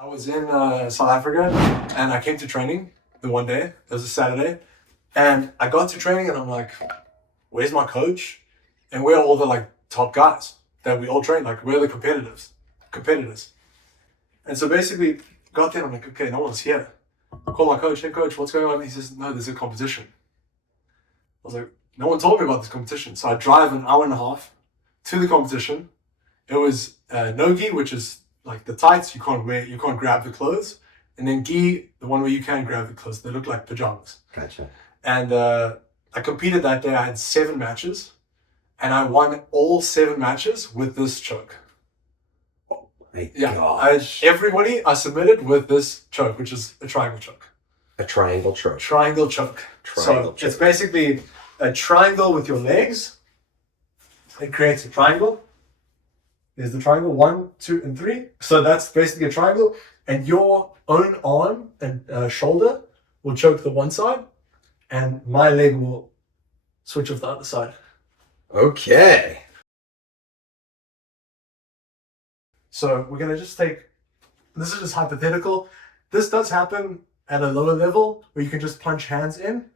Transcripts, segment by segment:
I was in South Africa and I came to training the one day. It was a Saturday. And I got to training and I'm like, where's my coach? And we're all the like top guys that we all train. Like we're the competitors. And so basically got there and I'm like, okay, no one's here. I call my coach, hey coach, what's going on? He says, no, there's a competition. I was like, no one told me about this competition. So I drive an hour and a half to the competition. It was no-gi, which is like the tights you can't wear, you can't grab the clothes. And then gi, the one where you can grab the clothes. They look like pajamas. Gotcha. And I competed that day. I had 7 matches. And I won all 7 matches with this choke. Oh my Yeah, gosh. everybody I submitted with this choke, which is a triangle choke. A triangle choke. Triangle choke. Triangle choke. It's basically a triangle with your legs. It creates a triangle. There's the triangle 1, 2, and 3. So that's basically a triangle. And your own arm and shoulder will choke the one side, and my leg will switch off the other side. Okay. So we're gonna just take. This is just hypothetical. This does happen at a lower level where you can just punch hands in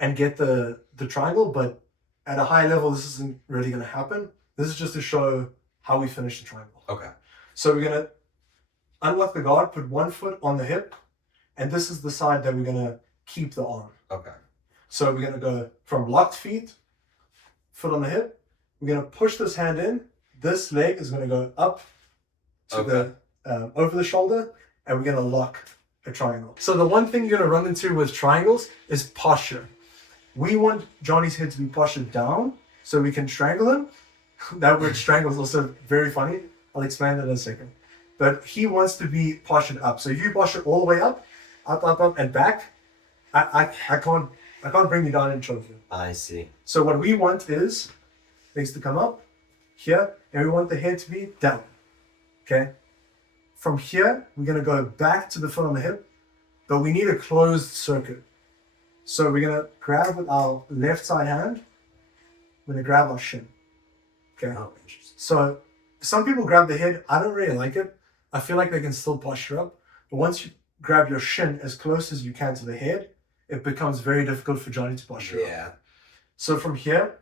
and get the triangle, but at a high level, this isn't really gonna happen. This is just to show how we finish the triangle. Okay. So we're gonna unlock the guard, put one foot on the hip, and this is the side that we're gonna keep the arm. Okay. So we're gonna go from locked feet, foot on the hip. We're gonna push this hand in. This leg is gonna go up to the over the shoulder, and we're gonna lock a triangle. So the one thing you're gonna run into with triangles is posture. We want Johnny's head to be postured down so we can strangle him. That word strangle is also very funny. I'll explain that in a second. But he wants to be postured up. So if you posture all the way up, and back, I can't bring you down and choke you. I see. So what we want is legs to come up here, and we want the head to be down. Okay? From here, we're gonna go back to the foot on the hip, but we need a closed circuit. So we're gonna grab with our left side hand, we're gonna grab our shin. Okay. Oh, interesting. So some people grab the head. I don't really like it. I feel like they can still posture up. But once you grab your shin as close as you can to the head, it becomes very difficult for Johnny to posture up. Yeah. So from here,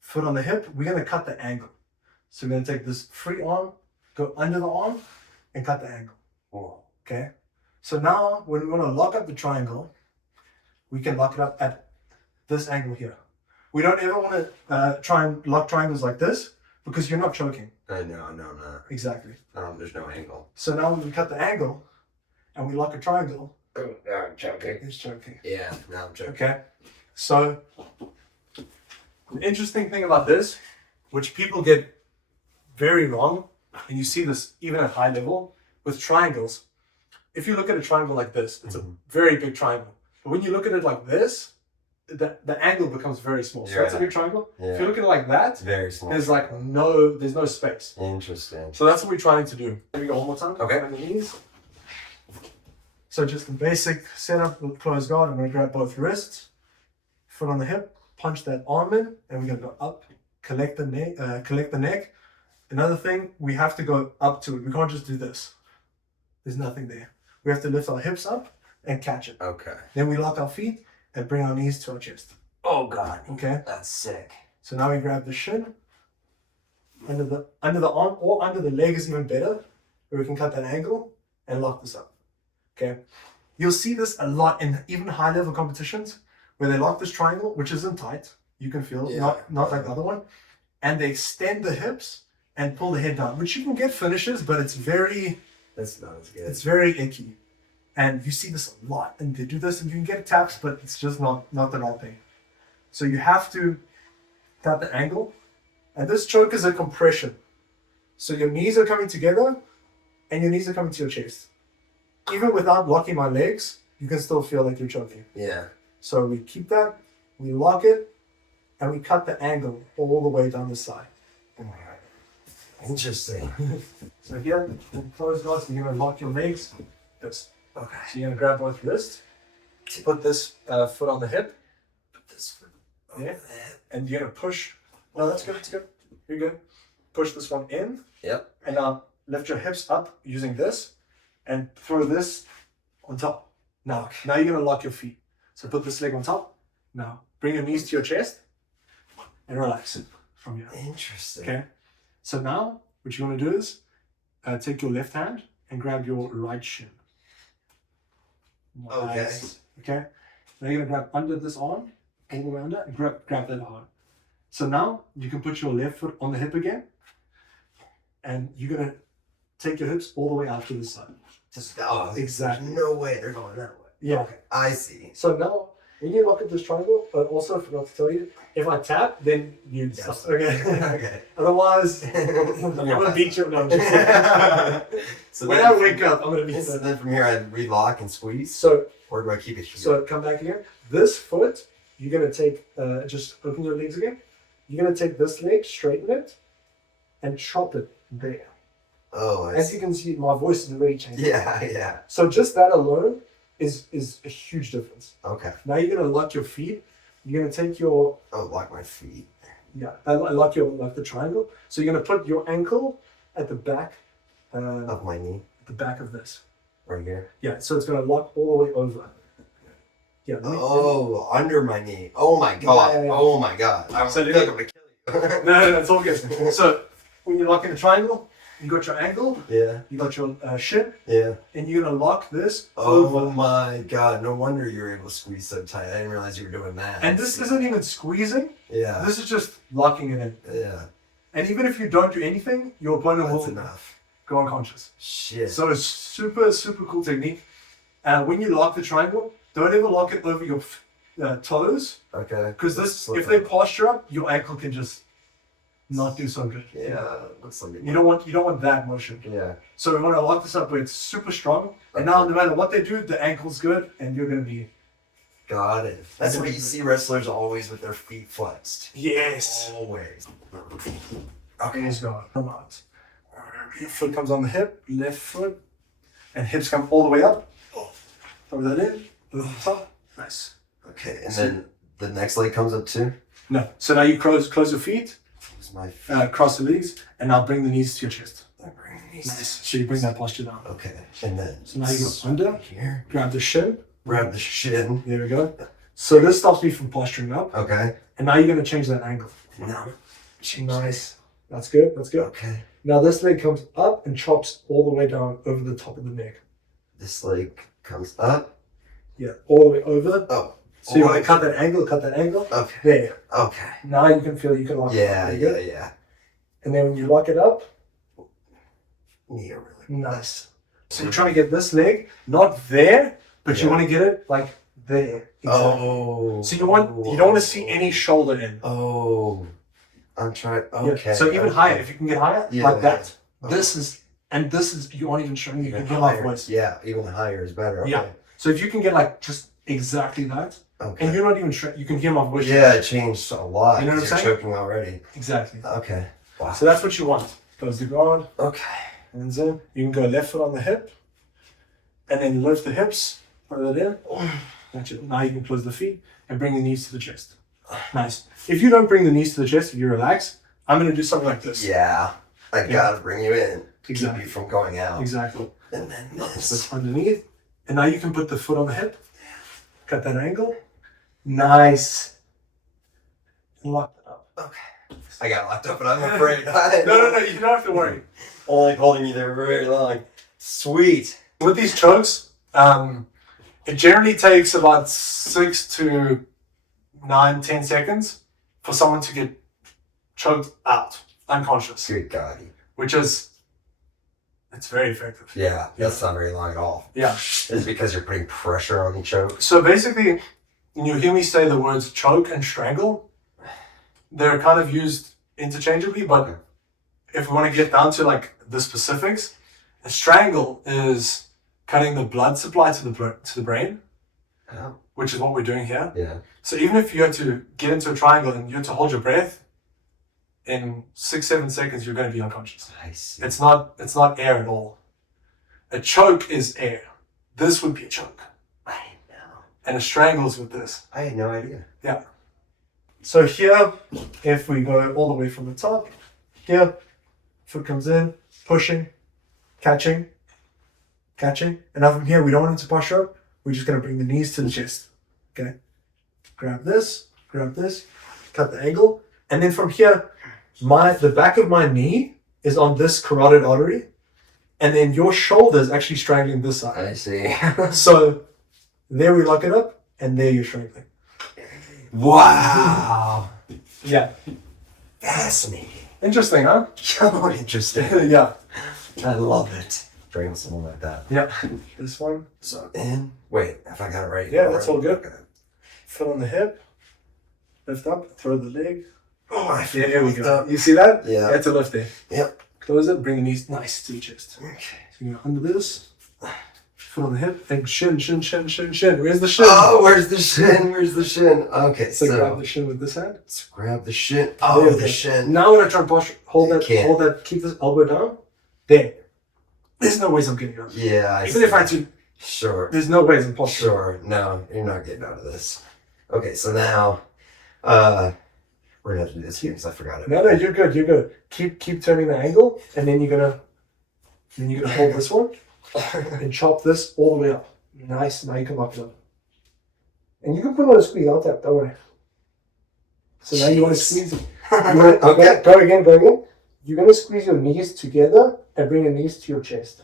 foot on the hip, we're going to cut the angle. So we're going to take this free arm, go under the arm, and cut the angle. Oh. Okay? So now, when we want to lock up the triangle, we can lock it up at this angle here. We don't ever want to try and lock triangles like this because you're not choking. No. Exactly. There's no angle. So now when we cut the angle and we lock a triangle, Oh, now I'm choking. it's choking. Yeah, now I'm choking. Okay? So the interesting thing about this, which people get very wrong, and you see this even at high level with triangles, if you look at a triangle like this, it's a very big triangle. But when you look at it like this, the angle becomes very small. So that's a big triangle. Yeah. If you look at it like that, It's very small. there's no space. Interesting. So that's what we're trying to do. Here we go one more time. Okay. On the knees. So just the basic setup with closed guard. I'm going to grab both wrists, foot on the hip, punch that arm in, and we're going to go up, collect the neck. Another thing, we have to go up to it. We can't just do this. There's nothing there. We have to lift our hips up and catch it. Okay. Then we lock our feet and bring our knees to our chest. Oh God. Okay. That's sick. So now we grab the shin under the arm, or under the leg is even better, where we can cut that angle and lock this up. Okay. You'll see this a lot in even high level competitions where they lock this triangle, which isn't tight. You can feel not like the other one, and they extend the hips and pull the head down, which you can get finishes, but it's very That's not as good. it's very icky. And you see this a lot, and they do this, and you can get taps, but it's just not the right thing. So you have to cut the angle, and this choke is a compression. So your knees are coming together, and your knees are coming to your chest. Even without locking my legs, you can still feel like you're choking. Yeah. So we keep that, we lock it, and we cut the angle all the way down the side. Interesting. So here, close guards, you're gonna lock your legs. This. Okay. So you're gonna grab both wrists, put this foot on the hip, Put this foot yeah, and you're gonna push. No, that's good. That's good. You're good. Push this one in. Yep. And now lift your hips up using this, and throw this on top. Now you're going to lock your feet. So put this leg on top. Now bring your knees to your chest and relax it from here. Interesting. Okay. So now what you want to do is take your left hand and grab your right shin. Nice. Okay. Now you're going to grab under this arm, all the way under, and grab that arm. So now you can put your left foot on the hip again, and you're going to take your hips all the way out to the side. Exactly. No way they're going that way. Yeah. Okay, I see. So now, when you look at this triangle, but also I forgot to tell you, if I tap, then you stop. Okay. Okay. Otherwise, I'm gonna beat you. No, I'm just So when I wake up, I'm gonna beat so you. then from here I relock and squeeze. So, Or do I keep it here? so come back again. This foot, you're gonna take. Just open your legs again. You're gonna take this leg, straighten it, and chop it there. Oh, I As see. you can see, my voice is already changing. Yeah. So just that alone is a huge difference. Okay. Now you're gonna lock your feet. You're gonna take your Lock my feet. I like the triangle. So you're gonna put your ankle at the back, Of my knee. at the back of this. Right here. Yeah. So it's gonna lock all the way over. Yeah. Oh, under my knee. Oh my god. Yeah. Oh my god. I'm So gonna kill you. No, it's all good. So when you're locking the triangle, you got your ankle, Yeah. you got your shin, Yeah. and you're gonna lock this Oh over. my god. No wonder you were able to squeeze so tight. I didn't realize you were doing that. And this isn't even squeezing. Yeah. This is just locking it in. Yeah. And even if you don't do anything, your opponent That's will enough. go unconscious. Shit. So it's super cool technique. When you lock the triangle, don't ever lock it over your toes, Okay. because if they posture up, your ankle can just not do so good. Yeah. Looks like it. You don't want that motion. Yeah. So we want to lock this up where it's super strong. And now no matter what they do, the ankle's good, and you're gonna be. Got it. That's what you see wrestlers always with their feet flexed. Yes. Always. Okay, let's go. Come out. Your foot comes on the hip, left foot, and hips come all the way up. Throw that in. Top. Nice. Okay, and then the next leg comes up too? No. So now you close your feet, Where's my feet? cross the legs, and now bring the knees to your chest. I bring these. Nice. So you bring that posture down. Okay, and then So now you go under, here, grab the shin. grab the shin. There we go. So this stops me from posturing up, Okay. and now you're gonna change that angle. Now, Nice. That's good. That's good. okay. Now this leg comes up and chops all the way down over the top of the neck. This leg comes up. Yeah, all the way over. Oh. So you want to cut that angle. Okay. There. Okay. Now you can feel you can lock it up. Yeah. And then when you lock it up, Knee really. nice. So you're trying to get this leg not there, but you Yeah. want to get it like there. Exactly. Oh. So you don't want to see any shoulder in. Oh. I'm trying. Okay. Yeah. So even okay. higher, if you can get higher, Yeah. like that. Okay. This is you aren't even showing. You Even can hear my higher. voice. Yeah, even higher is better. Okay. Yeah. So if you can get like just exactly that, Okay. and you're not even sure, you can hear my voice. Yeah, it changed a lot. You know what I'm 'cause you're saying? choking already. Exactly. Okay. Wow. So that's what you want. Close the guard, Okay. and then you can go left foot on the hip, and then lift the hips, throw that in. That's it. Now you can close the feet and bring the knees to the chest. Nice. If you don't bring the knees to the chest, if you relax, I'm gonna do something like this. Yeah. I gotta bring you in to Exactly. keep you from going out. Exactly. And then This this. underneath, and now you can put the foot on the hip. Cut that angle. Nice. And lock it up. Okay. I got locked up, but I'm afraid. No, you don't have to worry. Only holding you there for very long. Sweet. With these chokes, it generally takes about 6 to 9, 10 seconds for someone to get choked out, unconscious, Good God. which is, it's very effective. Yeah, that's not very long at all. Yeah. It's because you're putting pressure on the choke. So basically, when you hear me say the words choke and strangle, they're kind of used interchangeably, but Okay. if we want to get down to like the specifics, a strangle is cutting the blood supply to the brain, Oh. which is what we're doing here. Yeah. So even if you had to get into a triangle and you had to hold your breath, in 6-7 seconds you're going to be unconscious. I see. It's not air at all. A choke is air. This would be a choke, I didn't know. and a strangle is with this. I had no idea. Yeah. So here, if we go all the way from the top, here, foot comes in, pushing, catching, catching. And now from here, we don't want him to posture up. We're just going to bring the knees to the chest. Okay. Grab this, cut the angle. And then from here, the back of my knee is on this carotid artery. And then your shoulder is actually strangling this side. I see. So there we lock it up, and there you're strangling. Wow. Yeah. Fascinating. Interesting, huh? So interesting. Yeah. I love it. Bring something like that. Yeah. This one. So wait, if I got it right. Yeah, that's all good. Foot on the hip. Lift up. Throw the leg. Oh, I feel Yeah, here we go. up. You see that? Yeah. You had to lift there. Yep. Close it. Bring the knees nice to your chest. Okay. So you go under this. Foot on the hip. And shin. Where's the shin? Oh, where's the shin? Okay, So grab the shin with this hand. let's grab the shin. There Oh, we the go. shin. Now when I try and posture, hold Can't. that, keep this elbow down. There. There's no ways I'm getting out. Yeah, Even if I had to, Sure. there's no ways I'm posturing. Sure. No, you're not getting out of this. Okay, so now, we're gonna have to do this again because I forgot it. No, you're good. Keep turning the angle, and then you're gonna hold this one and chop this all the way up. Nice. Now you can lock it up. And you can put on a squeeze. I'll tap. Don't worry. So now you want to squeeze. Okay. Go again. You're gonna squeeze your knees together and bring your knees to your chest.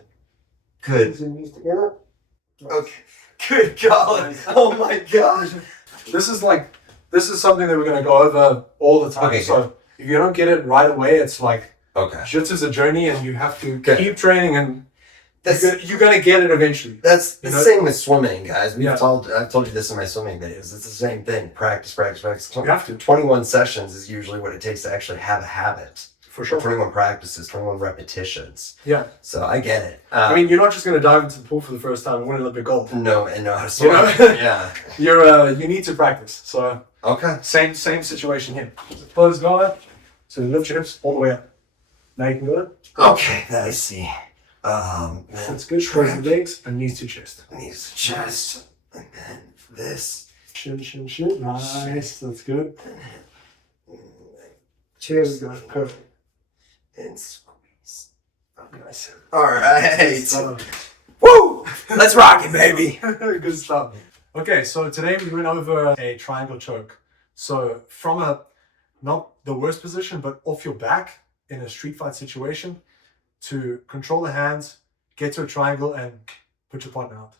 Good. Squeeze your knees together. Okay. Good God. Oh my gosh. This is something that we're gonna go over all the time. Okay, so if you don't get it right away, it's like Okay. Jiu-Jitsu's a journey, and you have to Okay. keep training, and That's you're gonna get it eventually. that's the You know? same with swimming, guys. Yeah. I've told you this in my swimming videos. It's the same thing. Practice. You have to. 21 sessions is usually what it takes to actually have a habit. For sure. 21 practices, 21 repetitions. Yeah. So I get it. I mean, you're not just gonna dive into the pool for the first time and win Olympic gold. know how to You swim. know? Yeah. You need to practice. So Okay. same situation here. Close guard. So lift your hips all the way up. Now you can go. Okay, I see. That's good. Close the legs and knees to chest. Knees, chest, and then this. Shin. Nice. That's good. Cheers. Perfect. And squeeze. Nice. All right. So, Woo! Let's rock it, baby. good stuff. Okay, so today we went over a triangle choke. So from not the worst position, but off your back in a street fight situation to control the hands, get to a triangle, and put your partner out.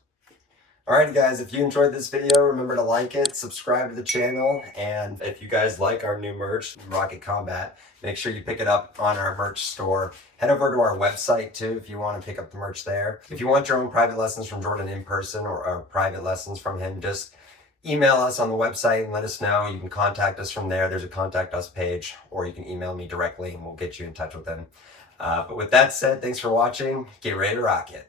Alright guys, if you enjoyed this video, remember to like it, subscribe to the channel, and if you guys like our new merch, Rocket Combat, make sure you pick it up on our merch store. Head over to our website too if you want to pick up the merch there. If you want your own private lessons from Jordan in person or private lessons from him, just email us on the website and let us know. You can contact us from there. There's a contact us page, or you can email me directly and we'll get you in touch with him. But with that said, thanks for watching. Get ready to rock it.